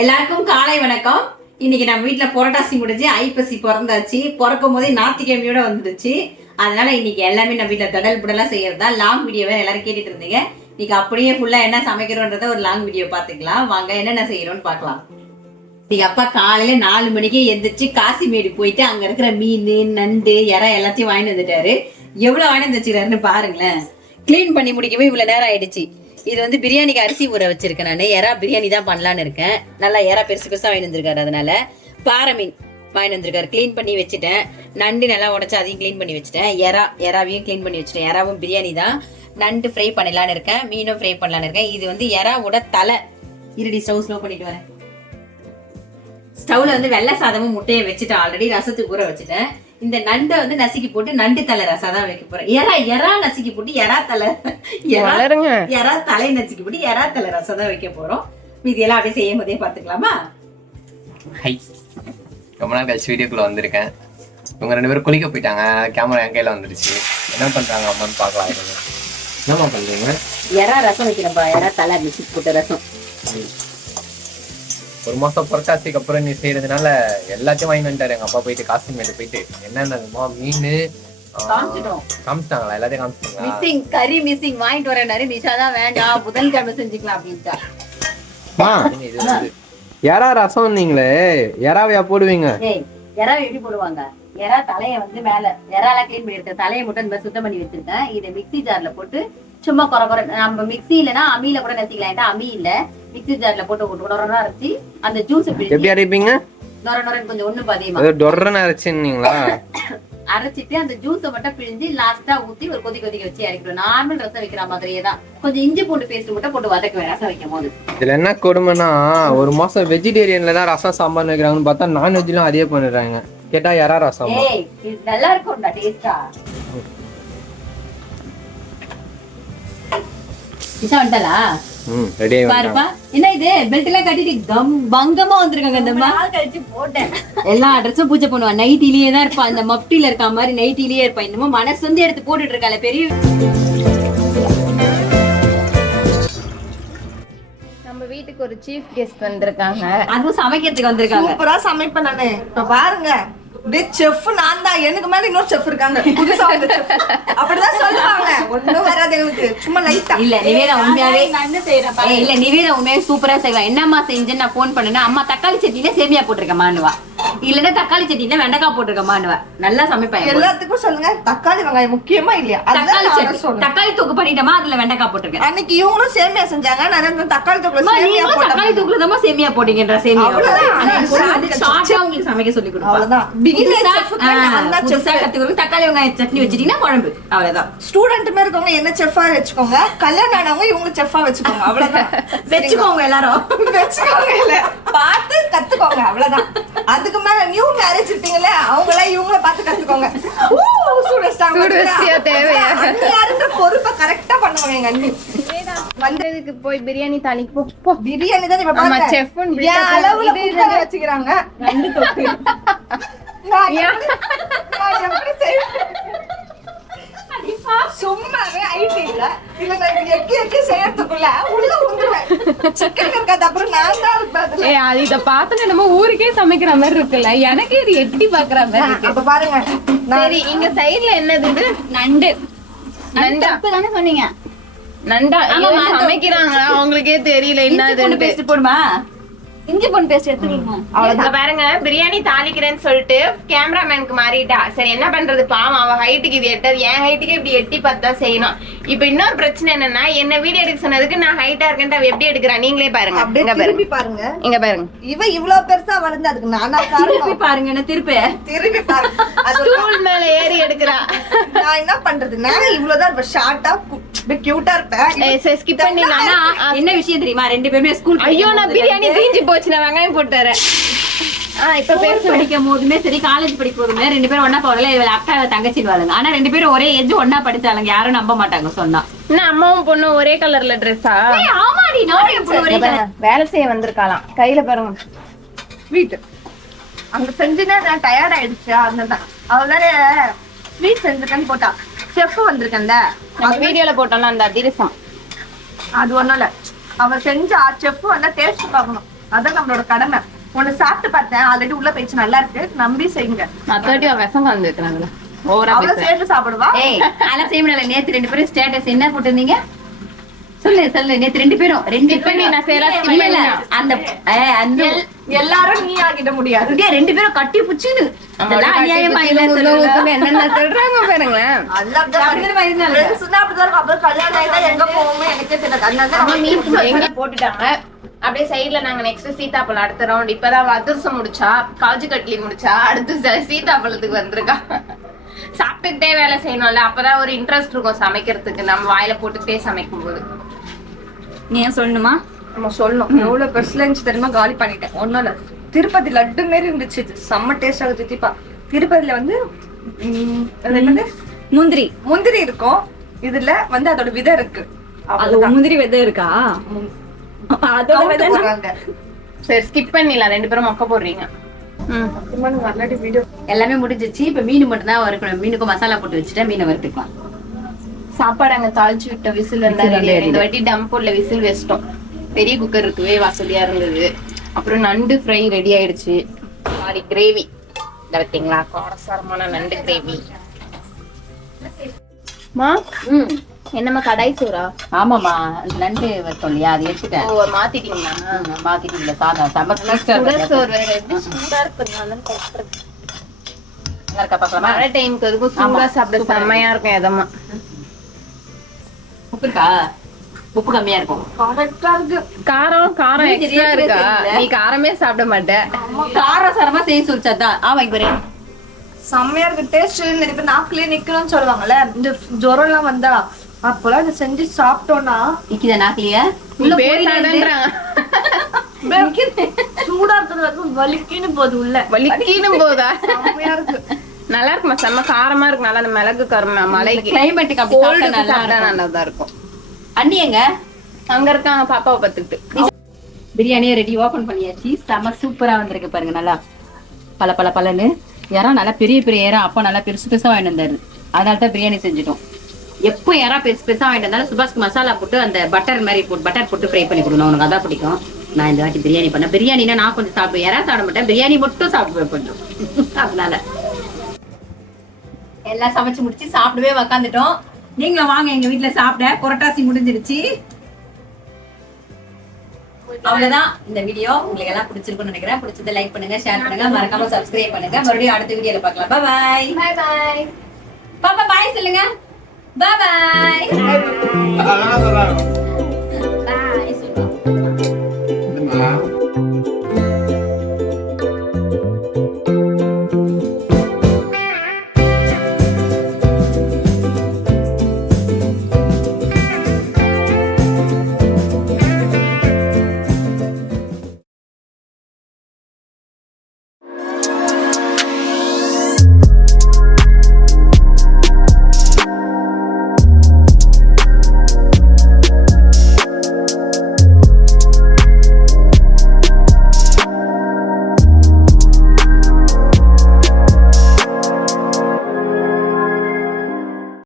எல்லாருக்கும் காலை வணக்கம். இன்னைக்கு நம்ம வீட்டில் புரட்டாசி முடிஞ்சு ஐப்பசி பிறந்தாச்சு. பிறக்கும் போதே ஞாயிற்றுக்கிழமையோட வந்துடுச்சு. அதனால இன்னைக்கு எல்லாமே நம்ம வீட்டில் தடல் புடலாம் செய்யறதா லாங் வீடியோவை எல்லாரும் கேட்டுட்டு இருந்தீங்க. இன்னைக்கு அப்படியே ஃபுல்லா என்ன சமைக்கிறோன்றத ஒரு லாங் வீடியோ பார்த்துக்கலாம். வாங்க என்னென்ன செய்யறோம்னு பார்க்கலாம். இன்னைக்கு அப்பா காலையில 4 மணிக்கே எந்திரிச்சு காசிமேடு போயிட்டு அங்க இருக்கிற மீன், நண்டு, இறை எல்லாத்தையும் வாங்கிட்டு வந்துட்டாரு. எவ்வளவு வாங்கிட்டு வந்து வச்சுக்கிறாருன்னு பாருங்களேன். கிளீன் பண்ணி முடிக்கவே இவ்வளவு நேரம் ஆயிடுச்சு. இது வந்து பிரியாணிக்கு அரிசி ஊற வச்சிருக்கேன். நான் எறா பிரியாணி தான் பண்ணலான்னு இருக்கேன். நல்லா எறா பெருசு பெருசா வாங்கி வந்திருக்காரு. அதனால பாறை மீன் வாங்கி வந்திருக்காரு. கிளீன் பண்ணி வச்சுட்டேன். நண்டு நல்லா உடச்சு அதையும் கிளீன் பண்ணி வச்சுட்டேன். எறாவையும் கிளீன் பண்ணி வச்சுட்டேன். எறாவும் பிரியாணி தான். நண்டு ஃப்ரை பண்ணலான்னு இருக்கேன். மீனும் ஃப்ரை பண்ணலான்னு இருக்கேன். இது வந்து எறாவோட தலை. இருடி ஸ்டவ் ஸ்லோ பண்ணிட்டு வரேன். ஸ்டவ்ல வந்து வெள்ளை சாதமும் முட்டையை வச்சுட்டேன். ஆல்ரெடி ரசத்துக்கு ஊற வச்சுட்டேன். இந்த நண்டை வந்து நசுக்கி போட்டு நண்டு தலை ரசம் தான் வைக்க போறேன். எறா நசுக்கி போட்டு எறா தலை நசுக்கி போட்டு எறா தலை ரசம் தான் வைக்க போறோம். மீதி எல்லாம் அப்படியே செய்யும் போதே பாத்துக்கலாமா? ரொம்ப நாள் கழிச்சு வீடியோக்குள்ள வந்திருக்கேன். இவங்க 2 பேரும் குளிக்க போயிட்டாங்க. கேமரா என் கையில வந்துருச்சு. என்ன பண்றாங்க அம்மான்னு பாக்கலாம். என்னம்மா பண்றீங்க? எறா ரசம் வைக்கிறப்பா. எறா தலை நசுக்கி போட்டு ரசம். ஒரு மாசம் புரட்டாசிக்கு அப்புறம் நீ செய்யறதுனால எல்லாத்தையும் வாங்கி வந்துட்டாரு எங்க அப்பா. போயிட்டு காசிமேடு போயிட்டு என்னென்னமோ மீன் காமிச்சிட்டாங்களா? எல்லாத்தையும் காமிச்சிட்டாங்களா? மிஸ்ஸிங் கறி மிஸ்ஸிங் வாங்கிட்டு வரேன்னாரு. நிஷா தான் வேண்டாம், புதன்கிழமை செஞ்சுக்கலாம் அப்படின்ட்டா. எறா ரசம் நீங்களே எறாவையா போடுவீங்க? எறாவை எப்படி போடுவாங்க? எறா தலைய வந்து மேல எறால கிளீன் பண்ணி எடுத்தேன். தலையை மட்டும் இந்த சுத்தம் பண்ணி வச்சிருக்கேன். இதை மிக்ஸி ஜார்ல போட்டு சும்மா குறை நம்ம மிக்ஸி இல்லைன்னா அம்மியில கூட நசிக்கலாம். அம்மி இல்ல, மிக்ஸி ஜார்ல போட்டு நொரனா அரைச்சி அந்த ஜூஸ் எப்படி அரைப்பீங்க? நொரன்னு கொஞ்சம் ஒண்ணு பாதியமா டொரன்னு அரைச்சிங்களா? அரைச்சிட்டு அந்த ஜூஸை மட்டும் பிழிஞ்சு லாஸ்டா ஊத்தி ஒரு கொதிக்க வச்சு இறக்கிடுவோம். நார்மல் ரசம் வைக்கிற மாதிரியே தான். கொஞ்சம் இஞ்சி பூண்டு பேஸ்ட் மட்டும் போட்டு வதக்குவேன் ரசம் வைக்கும் போது. இதுல என்ன கொடுமைன்னா, ஒரு மாசம் வெஜிடேரியன்ல தான் ரசம் சாம்பார் வைக்கிறாங்கன்னு பார்த்தா நான்வெஜ்லயும் அதே பண்ணிடுறாங்க. கேட்டா எறா ரசம். இது நல்லா இருக்கும்டா டேஸ்டா. பாருப்பா, என்ன இது பெல்ட் எல்லாம் கட்டிட்டு பங்கமா வந்திருக்காங்க. இந்த நாள் கழிச்சு போட்டேன். எல்லா அட்ரஸும் பூஜை பண்ணுவான். நைட்டிலேயே தான் இருப்பா. இந்த மப்டில இருக்க மாதிரி நைட்டிலேயே இருப்பா. இன்னமும் மனசு வந்து எடுத்து போட்டுட்டு இருக்காள் பெரிய. நம்ம வீட்டுக்கு ஒரு சீஃப் கெஸ்ட் வந்திருக்காங்க. அதுவும் சமைக்கிறதுக்கு வந்திருக்காங்க. சூப்பரா சமைப்பேன் நானு. இப்ப பாருங்க, செஃப் நான் தான். எனக்கு மேல இன்னொரு செஃப் இருக்காங்க. புதுசா வந்த செஃப். அப்படிதான் சொல்லுவாங்க. ஒண்ணும் வராது எனக்கு. சும்மா லைட்டா. இல்ல நிவேதா உண்மையாவே இல்ல நிவேதா உண்மையாவே சூப்பரா செய்வா. என்னம்மா செஞ்சேன்னு நான் போன் பண்ணேன்னா, அம்மா தக்காளி சட்னில சேமியா போட்டிருக்கமான்னுவா, இல்லன்னா தக்காளி சட்னில வெண்டைக்காய் போட்டிருக்கமான்னுவா. நல்லா சமைப்பேன். எல்லாத்துக்கும் சொல்லுங்க, தக்காளி வெங்காயம் முக்கியமா இல்லையா? தக்காளி தூக்கு பண்ணிட்டோமா, அதுல வெண்டைக்காய் போட்டிருக்கேன். அன்னைக்கு இவங்களும் சேமியா செஞ்சாங்க. நான் தக்காளி தூக்குல சேமியா போட்டேன். தக்காளி தூக்குல தான் சேமியா போட்டீங்கன்ற சேமியா. ஷார்ட்டா உங்களுக்கு சமைக்க சொல்லி கொடுப்பா. அவ்வளவுதான். தக்காளி வெங்காயம் சட்னி வச்சிட்டீங்கன்னா குழம்பு. அவ்வளவுதான். ஸ்டூடெண்ட் மாதிரி இருக்கவங்க என்ன செஃப்பா வச்சுக்கோங்க. கல்யாணம் ஆனவங்க இவங்க செஃப்பா வச்சுக்கோங்க. அவ்வளவுதான். வச்சுக்கோங்க எல்லாரும். வச்சுக்கோங்க. இல்ல பார்த்து கத்துக்கோங்க. அவ்வளவுதான். அதுக்கு மேல நியூ மேரேஜ் இருப்பீங்களே, அவங்கள இவங்கள பார்த்து கத்துக்கோங்க. பொறுப்பை கரெக்டா பண்ணுவாங்க எங்க அண்ணி. வந்ததுக்கு போய் பிரியாணி தாளிக்கு போ. பிரியாணி தான் இப்ப பாருங்க. செஃப் அளவுல குக்கர் வச்சுக்கிறாங்க. ரெண்டு தொக்கு. நான் எப்படி செய்வேன்? சும்மாவே ஐடி இல்ல. இல்ல நான் எக்கி செய்யறதுக்குள்ள உள்ள உந்துருவேன். சிக்கன் இருக்காது. அப்புறம் நான் தான் இருப்பேன். அது இத பார்த்தா நம்ம ஊருக்கே சமைக்கிற மாதிரி இருக்குல்ல. எனக்கு இது எட்டி பாக்குற மாதிரி இருக்கு. அப்ப பாருங்க. சரி, இங்க சைடுல என்னது? இது நண்டு. நண்டா தானே சொன்னீங்க? நண்டா சமைக்கிறாங்க. அவங்களுக்கே தெரியல என்னதுன்னு. பேஸ்ட் போடுமா? இஞ்சி பூண்டு பேஸ்ட் எடுத்துக்கோங்க. அவ்வளவுதான். பாருங்க, பிரியாணி தாளிக்கிறேன்னு சொல்லிட்டு கேமராமேனுக்கு மாறிட்டா. சரி என்ன பண்றது, பாவம் அவ ஹைட்டுக்கு இது எட்டாது. என் ஹைட்டுக்கு இப்படி எட்டி பார்த்தா செய்யணும். இப்ப இன்னொரு பிரச்சனை என்னன்னா, என்ன வீடியோ எடுக்க சொன்னதுக்கு நான் ஹைட்டா இருக்கேன். அவ எப்படி எடுக்கிறா நீங்களே பாருங்க. திருப்பி பாருங்க. இங்க பாருங்க. இவ இவ்வளவு பெருசா வளர்ந்து அதுக்கு நானா திருப்பி பாருங்க. திருப்பி பாருங்க. ஸ்டூல் மேல ஏறி எடுக்கிறா. நான் என்ன பண்றது, நான் இவ்வளவுதான் ஷார்ட்டா கியூட்டா இருப்பேன். ஸ்கிப் பண்ணிடலாம். என்ன விஷயம் தெரியுமா? 2 பேருமே ஸ்கூல். ஐயோ, நான் பிரியாணி தீஞ்சு போச்சு. நான் வெங்காயம் போட்டுறேன். இப்ப பேர் படிக்கும் போதுமே சரி, காலேஜ் படிக்கும் போதுமே 2 பேரும் ஒன்னா போறல. இவள அக்கா தங்கச்சின்னு வாழுங்க. ஆனா 2 பேரும் ஒரே ஏஜ் ஒன்னா படிச்சாலுங்க. யாரும் நம்ப மாட்டாங்க சொன்னா. என்ன அம்மாவும் பொண்ணு ஒரே கலர்ல ட்ரெஸ்ஸா? ஆமாடி, நானும் ஒரே வேலை செய்ய வந்திருக்கலாம். கையில பாருங்க. ஸ்வீட் அங்க செஞ்சுனா நான் டயர்ட் ஆயிடுச்சு. அதனாலதான் அவ வேற ஸ்வீட் செஞ்சுக்கன்னு போட்டா. செஃப் வந்திருக்கேன்ல, வீடியோல போட்டோம்ல அந்த அதிரசம். அது ஒண்ணும் இல்ல. அவ செஞ்சா செஃப் வந்தா டேஸ்ட் பார்க்கணும். அதான் நம்மளோட கடமை. ஒண்ணு சாப்பிட்டு பார்த்தேன், ஆல்ரெடி உள்ள போயிடுச்சு, நல்லா இருக்கு, நம்பி செய்யுங்க. அத்தாட்டி விஷம் கலந்து வைக்கிறாங்களா ஓவரா அவ்வளவு சேர்த்து சாப்பிடுவா. ஏய் அதெல்லாம் செய்யல. நேத்து 2 பேரும் ஸ்டேட்டஸ் என்ன போட்டிருந்தீங்க சொல்லு நேத்து 2 பேரும் நான் செய்யலாம் இல்ல இல்ல அந்த அந்த எல்லாரும் நீ ஆகிட முடியாது. 2 பேரும் கட்டி புடிச்சுன்னு அதெல்லாம் அநியாயமா இல்ல சொல்லுங்க. என்னென்ன சொல்றாங்க பாருங்களேன். Friends னா அப்படிதான் இருக்கும். அப்புறம் கல்யாணம் ஆயிட்டா எங்க போவோமே எனக்கே தெரியல. அதனால தான் நம்ம மீன் எங்க போட்டுட்டாங்க. அப்படியே சைடுல நாங்க நெக்ஸ்ட் சீதாப்பழம் அடுத்த ரவுண்ட். இப்பதான் அதிரசம் முடிச்சா, காஜு கட்லி முடிச்சா, அடுத்து சீதாப்பழத்துக்கு வந்திருக்கா. சாப்பிட்டுக்கிட்டே வேலை செய்யணும்ல, அப்பதான் ஒரு இன்ட்ரெஸ்ட் இருக்கும் சமைக்கிறதுக்கு. நம்ம வாயில போட்டுக்கிட்டே சமைக்கும் போது. நீ ஏன் சொல்லணுமா? நம்ம சொல்லணும். எவ்வளவு பெருசுல இருந்துச்சு தெரியுமா? காலி பண்ணிட்டேன். ஒண்ணும் இல்ல, திருப்பதி லட்டு மாரி இருந்துச்சு. இது செம்ம டேஸ்ட் ஆகுது தித்திப்பா. திருப்பதியில வந்து அது என்னது முந்திரி இருக்கும். இதுல வந்து அதோட விதை இருக்கு. அது முந்திரி விதை இருக்கா? அதோட விதை போடுறாங்க. சரி ஸ்கிப் பண்ணிடலாம், 2 பேரும் மொக்க போடுறீங்க. எல்லாமே முடிஞ்சிச்சு. இப்ப மீன் மட்டும் தான் வறுக்கணும். மீனுக்கு மசாலா போட்டு வச்சுட்டேன், மீனை வறுத்துக்கலாம். சாப்பாடு அங்க தாளிச்சு விட்ட விசில் இந்த வாட்டி டம் போடல, விசில் வச்சிட்டோம். பெரிய குக்கர் இருக்குவே, வசதியா இருந்தது. அப்புறம் நண்டு ஃப்ரை ரெடி ஆயிடுச்சு. சாரி கிரேவி பார்த்தீங்களா, காரசாரமான நண்டு கிரேவி. மா என்னம்மா கடாய் சோறா? ஆமாமா, அந்த நண்டு வறுத்தோம் இல்லையா, அது எடுத்துட்டேன். ஓ மாத்திட்டீங்களா? மாத்திட்டு சாதம் சமைச்சு சோறு வேற எப்படி சூடா இருக்கு. பாக்கலாமா? மழை டைமுக்கு அதுக்கும் சூடா சாப்பிட செம்மையா இருக்கும். எதமா உப்பு இருக்கா? உப்பு கம்மியா இருக்கும். கரெக்டா இருக்கு. காரம் எக்ஸ்ட்ரா இருக்கா? நீ காரமே சாப்பிட மாட்டேன். காரசாரமா செய்ய சொல்லிச்சாதான். வாங்கி பாரு, செம்மையா இருக்கு. டேஸ்ட் நிறைய பேர் நாக்குலயே நிக்கணும்னு சொல்லுவாங்கல்ல. இந்த ஜுரம் எல்லாம் வந்தா அப்பெல்லாம் இதை செஞ்சு சாப்பிட்டோம்னா நிக்குதா நாக்குலயே? சூடா இருக்கிறது வலிக்கின்னு போகுது உள்ள. வலிக்கின்னு போதா? செம்மையா இருக்கு. நல்லா இருக்குமா? செம்ம காரமா இருக்கு. நல்லா அந்த மிளகு காரம் மலைக்கு கிளைமேட்டுக்கு அப்படி சாப்பிட்டா நல்லதா இருக்கும். அண்ணி எங்க? அங்க இருக்காங்க பாப்பாவை பார்த்துக்கிட்டு. பிரியாணியை ரெடி ஓபன் பண்ணியாச்சு. செம சூப்பரா வந்திருக்கு பாருங்க. நல்லா பல பலன்னு யாரா நல்லா பெரிய ஏரா அப்பா நல்லா பெருசு பெருசா வாங்கிட்டு வந்தாரு. அதனாலதான் பிரியாணி செஞ்சுட்டோம். எப்போ யாரா பெருசா வாங்கிட்டு வந்தாலும் சுபாஷ்க்கு மசாலா போட்டு அந்த பட்டர் போட்டு ஃப்ரை பண்ணி கொடுக்கணும். உனக்கு அதான் பிடிக்கும். நான் இந்த வாட்டி பிரியாணி பண்ணேன். பிரியாணினா நான் கொஞ்சம் சாப்பிடுவேன், யாரா சாப்பிட மாட்டேன். பிரியாணி மட்டும் சாப்பிடுவேன் கொஞ்சம். அதனால எல்லாம் சமைச்சு முடிச்சு சாப்பிடவே உக்காந்துட்டோம். நீங்களும் வாங்க எங்க வீட்டுல சாப்பிட. புரட்டாசி முடிஞ்சிருச்சு. அவ்வளவுதான் இந்த வீடியோ. உங்களுக்கு எல்லாம் பிடிச்சிருக்கும்னு நினைக்கிறேன். பிடிச்சதை லைக் பண்ணுங்க, ஷேர் பண்ணுங்க, மறக்காம சப்ஸ்கிரைப் பண்ணுங்க. மறுபடியும் அடுத்த வீடியோல பார்க்கலாம். பாய் பாய். பாப்பா பாய் சொல்லுங்க. பாய் அதெல்லாம் சொல்றாங்க. பாய் சொல்லுங்க.